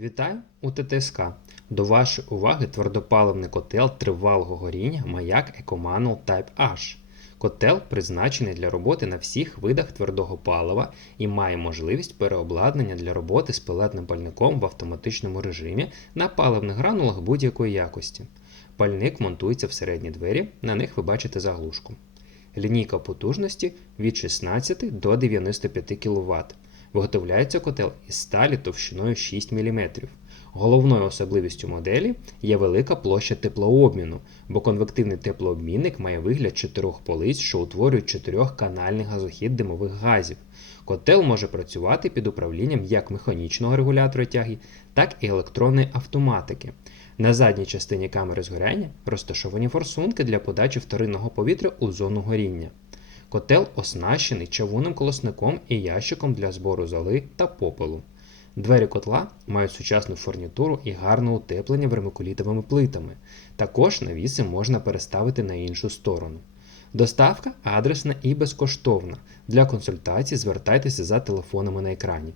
Вітаю у ТТСК. До вашої уваги твердопаливний котел тривалого горіння Маяк Ecomanul Type H. Котел призначений для роботи на всіх видах твердого палива і має можливість переобладнання для роботи з пелетним пальником в автоматичному режимі на паливних гранулах будь-якої якості. Пальник монтується в середні двері, на них ви бачите заглушку. Лінійка потужності від 16 до 95 кВт. Виготовляється котел із сталі товщиною 6 мм. Головною особливістю моделі є велика площа теплообміну, бо конвективний теплообмінник має вигляд чотирьох полиць, що утворюють чотирьохканальний газохід димових газів. Котел може працювати під управлінням як механічного регулятора тяги, так і електронної автоматики. На задній частині камери згоряння розташовані форсунки для подачі вторинного повітря у зону горіння. Котел оснащений чавунним колосником і ящиком для збору золи та попелу. Двері котла мають сучасну фурнітуру і гарне утеплення вермикулітовими плитами. Також навіси можна переставити на іншу сторону. Доставка адресна і безкоштовна. Для консультацій звертайтеся за телефонами на екрані.